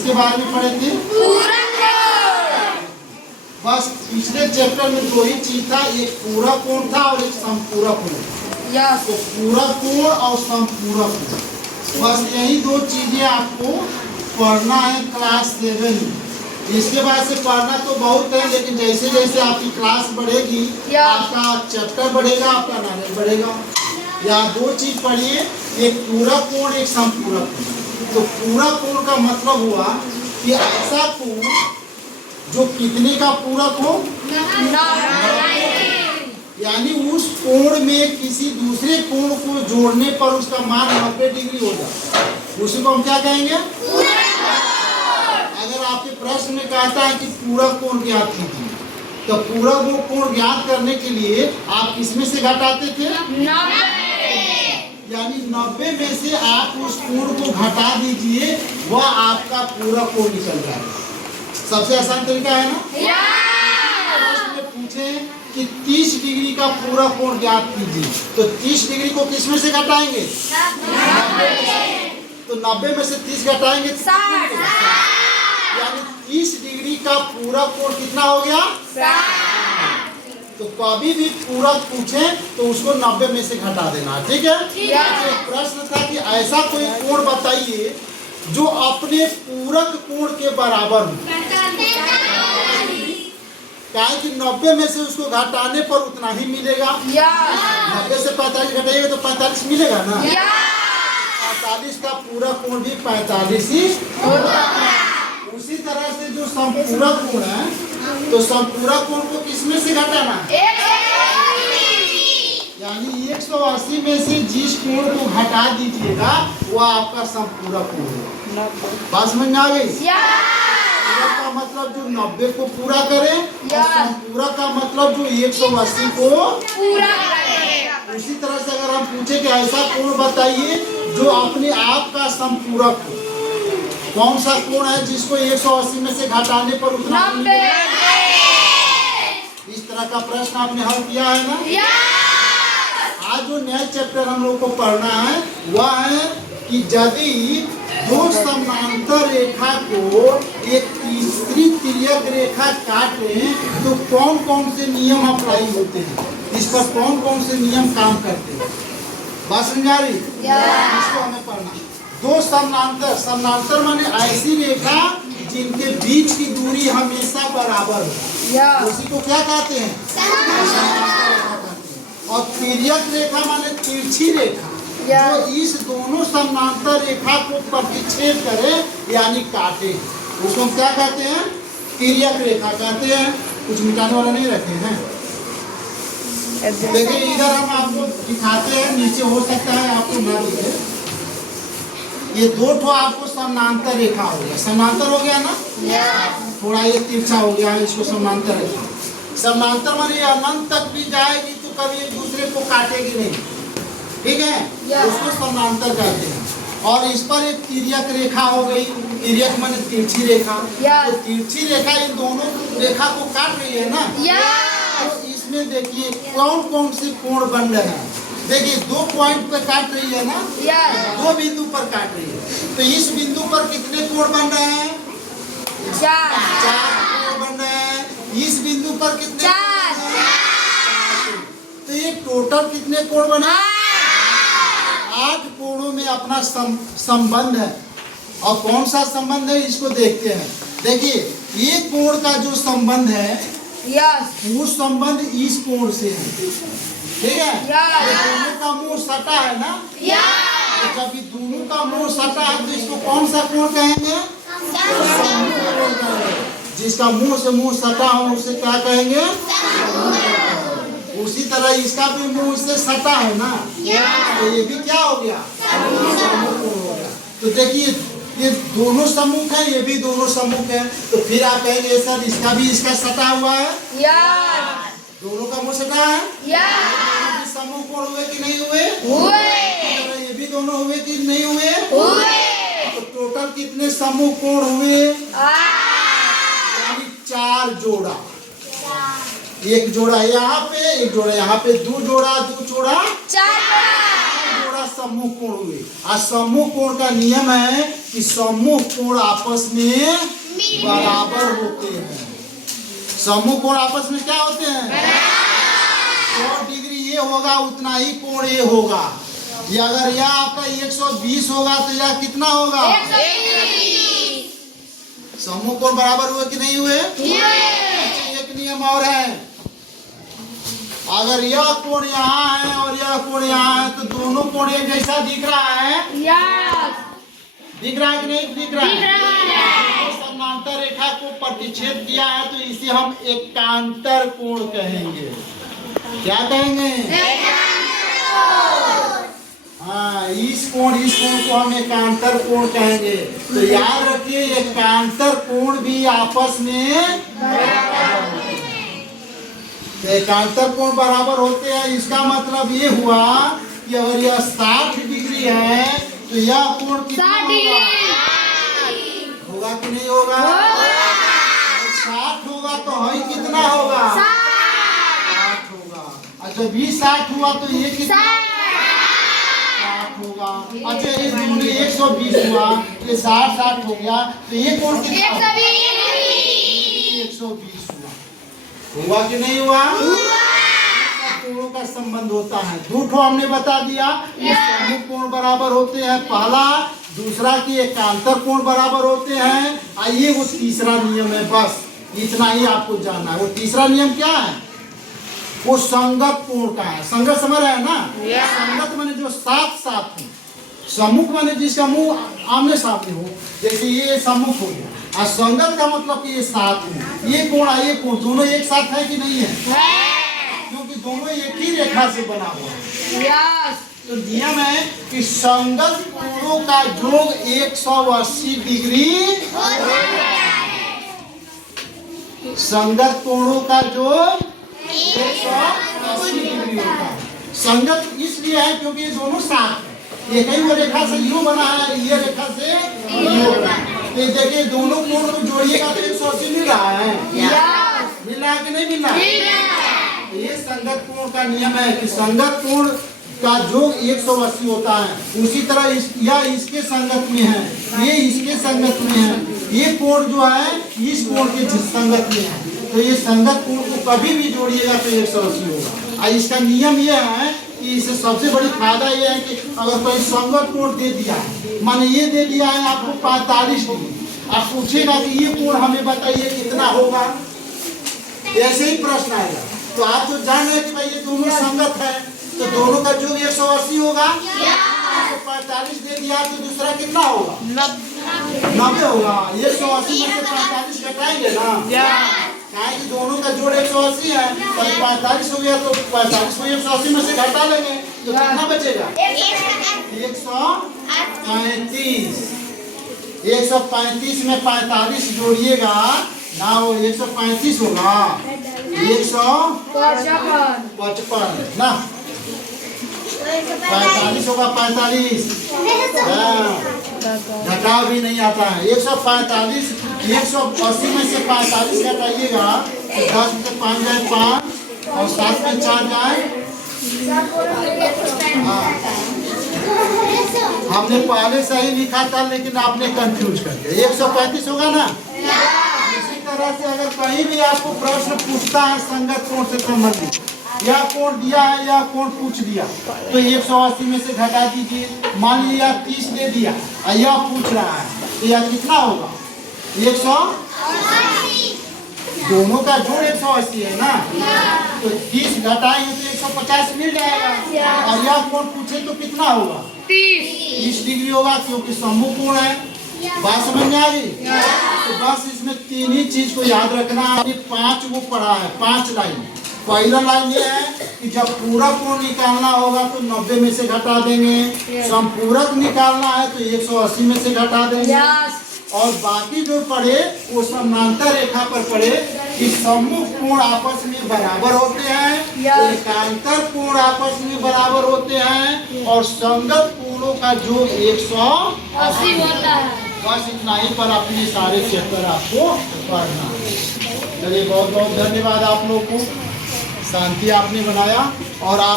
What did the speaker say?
किसके बारे में पढ़े थे? बस पिछले चैप्टर में दो ही चीज था, एक पूरक कोण था और एक समपूरक कोण। तो पूरक कोण और समपूरक कोण, बस यही दो चीजें आपको पढ़ना है क्लास 7 में। इसके बाद से पढ़ना तो बहुत है, लेकिन जैसे जैसे आपकी क्लास बढ़ेगी आपका चैप्टर बढ़ेगा, आपका नॉलेज बढ़ेगा। या दो चीज पढ़िए, एक पूरक कोण एक समपूरक कोण। तो पूरक कोण का मतलब हुआ कि ऐसा कोण जो कितने का पूरक हो, यानी उस कोण में किसी दूसरे कोण को जोड़ने पर उसका मान 90 डिग्री हो जाए, उसी को हम क्या कहेंगे? अगर आपके प्रश्न में कहता है कि पूरक कोण ज्ञात कीजिए, तो पूरक कोण ज्ञात करने के लिए आप किसमें से घटाते थे? 90। यानी 90 में से आप उस कोण को घटा दीजिए, वह आपका पूरक कोण निकल जाएगा। सबसे आसान तरीका है ना? प्रश्न में पूछे कि 30 डिग्री का पूरक कोण ज्ञात कीजिए, तो 30 डिग्री को किसमें से घटाएंगे? 90 में से। तो 90 में से 30 घटाएंगे तो 60। यानी 30 डिग्री का पूरक कोण कितना हो गया? 60। तो कभी भी पूरक पूछे तो उसको 90 में से घटा देना, ठीक है? एक प्रश्न था कि ऐसा कोई कोण बताइए जो अपने पूरक कोण के बराबर हो। क्या है कि 90 में से उसको घटाने पर उतना ही मिलेगा। 90 से 45 घटाइएगा तो 45 मिलेगा ना? 45 का पूरक कोण भी 45 ही होगा। उसी तरह से जो समपूरक कोण है, तो समपूरक कोण को किसमें से घटाना है? यानी 180 में से जिस कोण को घटा दीजिएगा वो आपका समपूरक कोण है। बात समझ में आ गई? पूरक का मतलब जो 90 को पूरा करे, और समपूरक का मतलब जो 180 को पूरा करे। उसी तरह से अगर हम पूछे कि ऐसा कोण बताइए जो अपने आप का समपूरक हो, कौन सा कोण है जिसको 180 में से घटाने पर उतना मिलेगा? इस तरह का प्रश्न आपने हल किया है ना? आज जो नया चैप्टर हम लोग को पढ़ना है वह है कि यदि दो समांतर रेखा को एक तीसरी तिर्यक रेखा काटे तो कौन कौन से नियम अप्लाई होते हैं, इस पर कौन कौन से नियम काम करते हैं। बात समझ आ रही? इसको हमें पढ़ना। दो समांतर माने ऐसी रेखा जिनके बीच की दूरी हमेशा बराबर हो, उसी को क्या कहते हैं? और तिर्यक रेखा माने तिरछी रेखा जो इस दोनों समांतर रेखा को प्रतिच्छेद करे यानी काटे, उसको हम क्या कहते हैं? तिर्यक रेखा कहते हैं। कुछ मिटाने वाला नहीं रखे हैं। देखिए इधर हम आपको दिखाते हैं, नीचे हो सकता है आपको ना दिखे। ये दो ठो आपको समांतर रेखा हो गया, समांतर हो गया ना? थोड़ा ये तिरछा हो गया है, इसको समांतर रेखा। समांतर माने अनंत तक भी जाएगी तो कभी एक दूसरे को काटेगी नहीं, ठीक है? उसको समांतर कहते हैं। और इस पर एक तिर्यक रेखा हो गई, तिर्यक माने तिरछी रेखा। तो तिरछी रेखा इन दोनों रेखा को काट रही है ना? तो इसमें देखिए कौन कौन से कोण बन रहे हैं। देखिए 2 पॉइंट पर काट रही है ना? 2 बिंदु पर काट रही है। तो इस बिंदु पर कितने कोण बन रहे हैं? 4 कोण बन रहे हैं। इस बिंदु पर कितने? 4। तो ये टोटल कितने कोण बने? 8 कोणों में अपना संबंध है। और कौन सा संबंध है इसको देखते हैं। देखिए ये कोण का जो संबंध है वो संबंध इस कोण से है, ठीक है? दोनों का मुंह सटा है ना? तो जब ये दोनों का मुंह सटा है तो इसको कौन सा कोण कहेंगे? जिसका मुंह से मुंह सटा हो उसे क्या कहेंगे? उसी तरह इसका भी मुंह इससे सटा है ना, तो ये भी क्या हो गया? तो देखिए ये दोनों सम्मुख है, ये भी दोनों सम्मुख है। तो फिर आप कहेंगे सर इसका भी इसका सटा हुआ है, दोनों का मुंह सटा है। सम्मुख कोण हुए कि नहीं हुए? ये भी दोनों हुए कि नहीं हुए? तो टोटल कितने सम्मुख कोण हुए? यानी 4 जोड़ा। एक जोड़ा यहाँ पे, एक जोड़ा यहाँ पे, 2 जोड़ा 4 जोड़ा सम्मुख कोण हुए। आज सम्मुख कोण का नियम है कि सम्मुख कोण आपस में बराबर होते हैं। सम्मुख कोण आपस में क्या होते हैं? 100 डिग्री ये होगा उतना ही कोण ये होगा। ये अगर यह आपका 120 होगा तो यह कितना होगा? 120। सम्मुख कोण बराबर हुए कि नहीं हुए? एक नियम और है, अगर यह कोण यहाँ है और यह कोण यहाँ है तो दोनों कोण एक जैसा दिख रहा है। दिख रहा है कि नहीं दिख रहा है? समांतर रेखा को प्रतिच्छेद किया है तो इसे हम एकांतर कोण कहेंगे। क्या कहेंगे? हाँ, इस कोण को हम एकांतर कोण कहेंगे। तो याद रखिए एकांतर कोण भी आपस में एकांतर कोण बराबर होते हैं। इसका मतलब ये हुआ कि अगर यह 60 डिग्री है तो यह कोण कितना होगा कि नहीं होगा? 60 होगा तो है कितना होगा? 60 होगा। अच्छा 20-60 हुआ तो ये कितना होगा? अच्छा ये दोनों 120 हुआ, ये 60 हो गया तो ये कोण कितना? 120 हुआ कि नहीं हुआ? कोणों का संबंध होता है। दो ठो हमने बता दिया, सम्मुख कोण बराबर होते हैं पहला, दूसरा की एकांतर कोण बराबर होते हैं। आइए वो तीसरा नियम है, बस इतना ही आपको जानना है। वो तीसरा नियम क्या है? वो संगत कोण का है। संगत समझ रहे हैं ना? संगत माने जो साथ साथ हो, सम्मुख माने जिसका मुंह आमने सामने हो, जैसे ये सम्मुख हो गया। और संगत का मतलब कि ये साथ हो, ये कोण है ये कोण दोनों एक साथ है कि नहीं है? क्योंकि दोनों एक ही रेखा से बना हुआ है। तो नियम है कि संगत कोणों का योग 180 डिग्री। संगत कोणों का योग 180 डिग्री होता है। संगत इसलिए है क्योंकि ये दोनों साथ है। ये कई वो रेखा से यू बना है, ये रेखा से यू बना है। तो देखिए दोनों कोण को जोड़िएगा तो 180 मिल रहा है। मिल रहा है कि नहीं मिल रहा है? ये संगत कोण का नियम है कि संगत कोण का योग 180 होता है। उसी तरह यह इसके संगत में है, ये इसके संगत में है, ये कोण जो है इस कोण के संगत में है। तो ये संगत कोण को कभी भी जोड़िएगा तो 180 होगा। और इसका नियम यह है कि इससे सबसे बड़ी फायदा यह है कि अगर कोई संगत कोण दे दिया, माने ये दे दिया है आपको 45 डिग्री, आप पूछेगा कि ये कोण हमें बताइए कितना होगा, ऐसे ही प्रश्न आएगा। तो आप तो जान रहे कि भाई ये दोनों संगत है तो दोनों का योग 180 होगा। 45 दे दिया तो दूसरा कितना होगा? 90 होगा। 180 में से 45 घटाएंगे ना, कि दोनोों का जोड़ 180 है और 45 हो गया तो 45 को 180 में से घटा लेंगे तो कितना बचेगा? 135। 135 में 45 जोड़िएगा ना, वो 135 होगा। 155 ना, 45 होगा 45। घटाव भी नहीं आता है। 145 180 में से 45 घटाइएगा तो 10 में 5 जाए 5 और 7 में 4 जाए। हमने पहले सही लिखा था लेकिन आपने कंफ्यूज कर दिया। 135 होगा ना। इसी तरह से अगर कहीं भी आपको प्रश्न पूछता है संगत कोण से संबंधित, यह कोण दिया है या कोण पूछ दिया तो 180 में से घटा दीजिए। मान लीजिए 30 दे दिया और यह पूछ रहा है तो यह कितना होगा? 180। दोनों का जोड़ 180 है ना, तो 30 घटाएंगे तो 150 मिल जाएगा। और यह कोण पूछे तो कितना होगा? 30 डिग्री होगा क्योंकि सम्मुख कोण है। बात समझ में आ गई? तो बस इसमें तीन ही चीज को याद रखना है। 5 वो पढ़ा है, 5 लाइन। पहला लाइन ये है कि जब पूरक कोण निकालना होगा तो 90 में से घटा देंगे, संपूरक निकालना है तो 180 में से घटा देंगे। और बाकी जो पढ़े वो समांतर रेखा पर पढ़े कि सम्मुख कोण आपस में बराबर होते हैं, एकांतर कोण आपस में बराबर होते हैं और संगत कोणों का योग 180 होता है। बस इतना ही पर अपने सारे चैप्टर आपको पढ़ना है। चलिए बहुत बहुत धन्यवाद आप लोग को, शांति आपने बनाया और आप